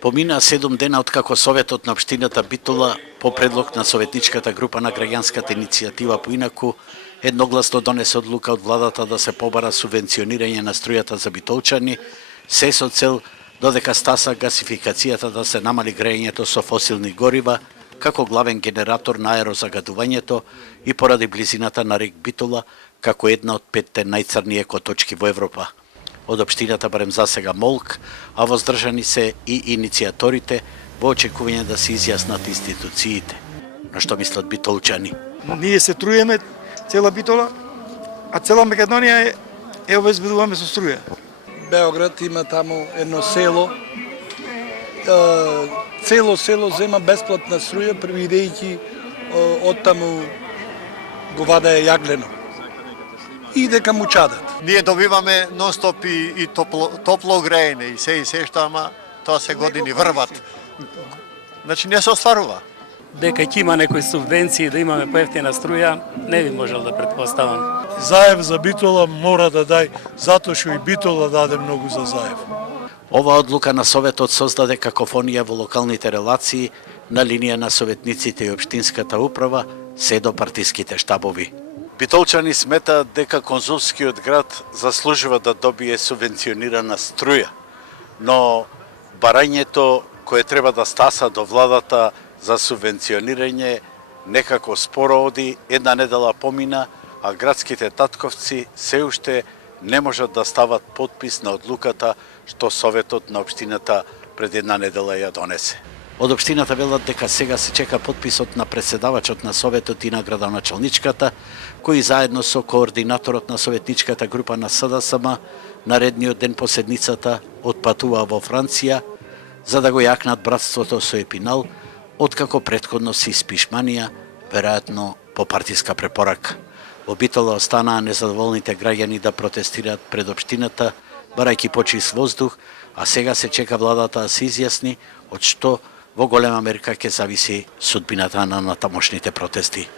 Помина 7 дена откако Советот на општината Битола по предлог на Советничката група на граѓанската иницијатива поинаку едногласно донесе одлука од владата да се побара субвенционирање на струјата за битолчани, се со цел додека стаса гасификацијата да се намали грејењето со фосилни горива како главен генератор на аерозагадувањето и поради близината на рек Битола како една од 5 најцрни екоточки во Европа. Од општината барем засега молк, а воздржани се и иницијаторите во очекување да се изјаснат институциите. На што мислат битолчани? Ние се труеме цела Битола, а цела Македонија е обезбедуваме со струја. Београд има таму едно село. Цело село зема бесплатна струја, предвидејќи од таму го вадаја јаглено. И дека му чадат. Ние добиваме нон-стоп и топло грејење и се што, ама тоа се години врват. Значи не се остварува. Дека ќе има некои субвенции да имаме поевтина струја, не би можел да претпоставам. Заев за Битола мора да дај, затоа што и Битола даде многу за заев. Ова одлука на Советот создаде какофонија во локалните релации на линија на советниците и општинската управа, се до партиските штабови. Битолчани сметаат дека конзулскиот град заслужува да добие субвенционирана струја, но барањето кое треба да стаса до владата за субвенционирање некако споро оди, една недела помина, а градските татковци се уште не можат да стават подпис на одлуката што Советот на општината пред една недела ја донесе. Од општината велат дека сега се чека подписот на претседавачот на Советот и на градоначалничката, кој заедно со координаторот на Советничката група на СДСМ наредниот ден по седницата отпатува во Франција за да го јакнат братството со Епинал, откако претходно се испишманија, веројатно по партиска препорака. Во Битола останаа незадоволните граѓани да протестираат пред општината, барајќи почист воздух, а сега се чека владата да се изјасни од што во голема мерка ќе зависи судбината на тамошните протести.